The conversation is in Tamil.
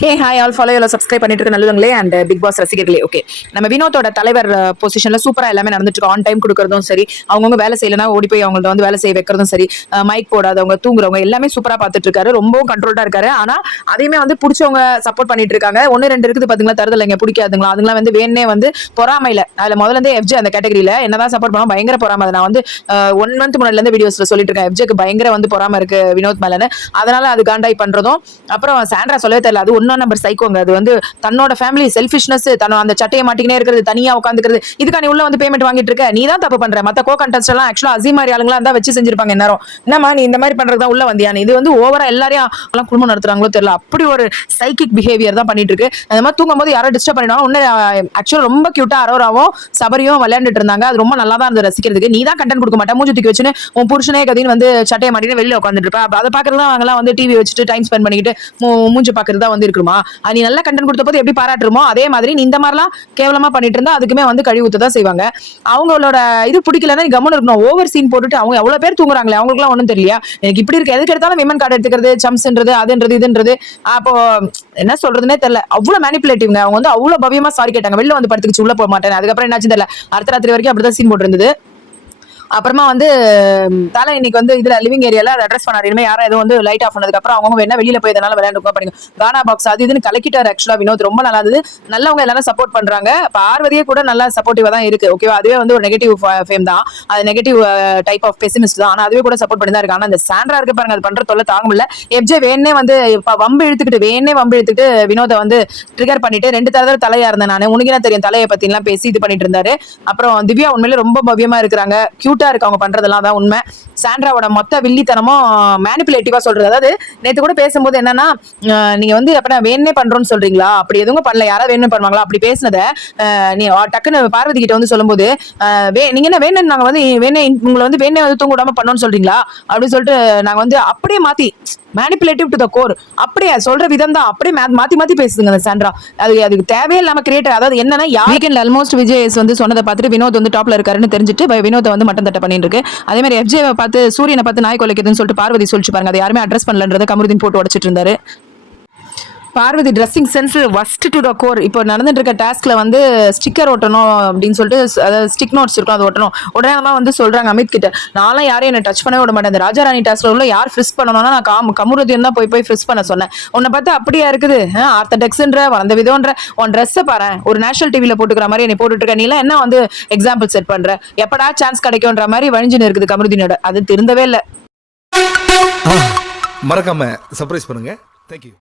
ஹே ஹாய் ஆல் ஃபாலோ எல்லாம் சப்ஸ்கிரைப் பண்ணிட்டு இருக்க நல்லவங்களே அண்ட் பிக் பாஸ் ரசிகர்களே. ஓகே, நம்ம வினோத்தோட தலைவர் பொசிஷன்ல சூப்பரா எல்லாமே நடந்துட்டு இருக்கு. ஆன் டைம் கொடுக்கறதும் சரி, அவங்கவுங்க வேலை செய்யலனா ஓடி போய் அவங்கள்ட்ட வந்து வேலை செய்ய வைக்கிறதும் சரி, மைக் போடாதவங்க தூங்குறவங்க எல்லாமே சூப்பரா பார்த்துட்டு இருக்காரு. ரொம்பவும் கண்ட்ரோல்டா இருக்காரு. ஆனா அதையுமே வந்து பிடிச்சவங்க சப்போர்ட் பண்ணிட்டு இருக்காங்க. ஒன்னு ரெண்டு இருக்குது பாத்தீங்களா, தருதலைங்க பிடிக்காதுங்களா, அதுங்களாம் வந்து வேணே வந்து பொறாமையில அதுல முதல்ல இருந்தே எஃப்ஜே அந்த கேட்டகரியில என்னதான் சப்போர்ட் பண்ணா பயங்கர பொறாம. நான் வந்து 1 மந்த் முன்னாடில இருந்து வீடியோஸ்ல சொல்லிட்டு இருக்கேன், எஃப்ஜேக்கு பயங்கர வந்து பொறாம இருக்கு வினோத் மேலன்னு. அதனால அது காண்டாய் பண்றதும், அப்புறம் சாண்ட்ரா சொல்லவே தெரியல, அது 1 நம்பர் சைக்கோங்க. அது வந்து தன்னோட ஃபேமிலி செல்ஃபிஷ்னஸ், அந்த சட்டையை மாட்டிக்கினே இருக்கிறது, தனியா உட்காந்துக்கிறது, இதுக்கா நீ உள்ள வந்து பேமெண்ட் வாங்கிட்டு இருக்க, நீ தான் தப்பு பண்ற. மத்த கோ கண்டஸ்ட் எல்லாம் ஆக்சுவலா அசீம் மாதிரி ஆளுங்களா இருந்தா வச்சு செஞ்சிருப்பாங்க. நேரம் என்னமா நீ இந்த மாதிரி பண்றதுதான் உள்ள வந்தியா, இது வந்து ஓவரா எல்லாரையும் குடும்பம் நடத்துறாங்களோ தெரியல, அப்படி ஒரு சைக்கிக் பிஹேவியர் தான் பண்ணிட்டு இருக்கு. அந்த மாதிரி தூங்கும் போது யாரோ டிஸ்டர்ப் பண்ணிடுவாங்க. ஒன்னு ஆக்சுவலா ரொம்ப கியூட்டா அரோராவும் சபரியும் விளையாண்டுட்டு இருந்தாங்க. அது ரொம்ப நல்லா தான் இருந்தது ரசிக்கிறதுக்கு. நீ தான் கண்டென்ட் கொடுக்க மாட்டேன், மூஞ்சி தூக்கி வச்சுன்னு உன் புருஷனே கதின்னு வந்து சட்டையை மாட்டின்னு வெளியில உட்காந்துட்டு இருப்பா. அதை பாக்குறது அவங்கலாம் வந்து டிவி வச்சுட்டு டைம் ஸ்பெண்ட் பண்ணிக்கிட்டு மூஞ்சி பாக்குறது தான் வந்து இருக்குமா. நீ நல்ல கண்டென்ட் கொடுத்த போது எப்படி பாராட்டுமோ அதே மாதிரி நீ இந்த மாதிரிலாம் கேவலமா பண்ணிட்டு இருந்தா அதுக்குமே வந்து கழிவு ஊத்ததான் செய்வாங்க. அவங்களோட இது பிடிக்கலன்னா நீ கம்முன்னு இருக்கணும். ஓவர் சீன் போட்டுட்டு அவங்க எவ்வளவு பேர் தூங்குறாங்களே, அவங்களுக்குலாம் ஒண்ணும் தெரியலையா, எனக்கு இப்படி இருக்கு, எதுக்கு எடுத்தாலும் விமன் கார்டு எடுத்துக்கிறது, சம்ஸ்ன்றது, அதுன்றது இதுன்றது. அப்போ என்ன சொல்றதுன்னே தெரியல. அவ்வளவு மேனிபுலேட்டிவ்ங்க. அவங்க வந்து அவ்வளவு பவ்யமா சாரி கேட்டாங்க, வெளில வந்து படுத்துக்கிச்சு உள்ள போக மாட்டேன். அதுக்கப்புறம் என்னாச்சு தெரியல, அடுத்த ராத்திரி வரைக்கும் அப்படிதான் சீன் போட்டு இருந்தது. அப்புறமா வந்து தலை இன்னைக்கு வந்து இதுல லிவிங் ஏரியால அதை அட்ரஸ் பண்ணாரு. இனிமே யாரும் எதுவும் வந்து லைட் ஆஃப் பண்ணதுக்கு அப்புறம் அவங்க வேணா வெளியில போய் இதனால விளையாண்டுக்கோ படிங்க கானா பாக்ஸ் அது இதுன்னு கலக்கிட்டாரு. ஆக்சுவலா வினோத் ரொம்ப நல்லா இருந்தது. நல்லவங்க எல்லாரும் சப்போர்ட் பண்றாங்க. பார்வதியே கூட நல்லா சப்போர்ட்டிவா தான் இருக்கு. ஓகேவா, அதுவே வந்து ஒரு நெகட்டிவ் ஃபேம் தான், அது நெகட்டிவ் டைப் ஆஃப் பெசிமிஸ்ட் தான். ஆனா அதுவே கூட சப்போர்ட் பண்ணி தான் இருக்கு. ஆனா அந்த சாண்ட்ரா இருக்கு பாருங்க, அது பண்ற தொல்லை தாங்க முடியல. எஃப்ஜே வேணே வந்து வம்பு இழுத்துக்கிட்டு வினோத வந்து ட்ரிகர் பண்ணிட்டு 2 தடவை தலையா இருந்தேன் நான், உனக்கு என்ன தெரியும் தலையை பத்தி எல்லாம் பேசி இது பண்ணிட்டு இருந்தாரு. அப்புறம் திவ்யா உண்மையில ரொம்ப பவ்யமா இருக்கிறாங்க, கியூட்டா இருக்கு அவங்க பண்றதெல்லாம் தான் உண்மை. சாண்ட்ராவோட மொத்த வில்லித்தனமும் மேனிபுலேட்டிவா சொல்றது. அதாவது நேத்து கூட பேசும்போது என்னன்னா, நீங்க வந்து அப்ப வேணே பண்றோம்னு சொல்றீங்களா, அப்படி எதுவும் பண்ணல, யாராவது வேணும் பண்ணுவாங்களா, அப்படி பேசினத நீ டக்குன்னு பார்வதி கிட்ட வந்து சொல்லும்போது நீங்க என்ன வேணும், நாங்க வந்து வேணே உங்களை வந்து வேணே வந்து தூங்க விடாம பண்ணோம்னு சொல்றீங்களா அப்படின்னு சொல்லிட்டு நாங்க வந்து அப்படியே மாத்தி மேனிபுலேட்டிவ் டு த கோர், அப்படியே சொல்ற விதம் தான் அப்படியே மாத்தி பேசுதுங்க அந்த சாண்ட்ரா. அதுக்கு தேவையே இல்லாம கிரியேட்டர். அதாவது என்னன்னா, வீக்கெண்ட்ல ஆல்மோஸ்ட் விஜய் வந்து சொன்னதை பார்த்துட்டு வினோத் வந்து டாப்ல இருக்காருன்னு தெரிஞ்சுட்டு வினோத் வந்து மட்டன் தட்ட பண்ணிட்டு இருக்கு. அதே மாதிரி எஃப்ஜே பார்த்து சூரியனை பார்த்து நாய் கொலைக்குதுன்னு சொல்லிட்டு பார்வதி சொல்லிச்சு பாருங்க, அதை யாருமே அட்ரஸ் பண்ணலன்றதை கமருதீன் போட்டு உடைச்சிட்டு இருந்தாரு. Parvathi dressing sense worst to the core. இப்போ நடந்துட்டு இருக்க டாஸ்க்ல வந்து ஸ்டிக்கர் ஒட்டணும் அப்படின்னு சொல்லிட்டு, அதாவது ஸ்டிக் நோட்ஸ் இருக்கும், அது ஒட்டணும். உடனே வந்து சொல்றாங்க அமித் கிட்ட, நானும் யாரையும் என்ன டச் பண்ணவே விட மாட்டேன், இந்த ராஜாராணி டாஸ்க்ல உள்ள யார் ஃப்ரிஸ் பண்ணணும்னா நான் கமருதீன் தான் போய் ஃப்ரிஸ் பண்ண சொன்னேன். உன்னை பார்த்து அப்படியா இருக்குது, ஆர்த்தடெக்ஸ்ன்ற வளர்ந்த விதம்ன்ற உன் ட்ரெஸ்ஸை பாரு, ஒரு நேஷனல் டிவில போட்டுக்கிற மாதிரி என்னை போட்டுட்டு இருக்க, நீ எல்லாம் என்ன வந்து எக்ஸாம்பிள் செட் பண்ற, எப்படா சான்ஸ் கிடைக்கும்ன்ற மாதிரி வழிஞ்சுன்னு இருக்குது கமருதீனோட. அது திருந்தவே இல்லை. மறக்காம சர்ப்ரைஸ் பண்ணுங்க. தேங்க்யூ.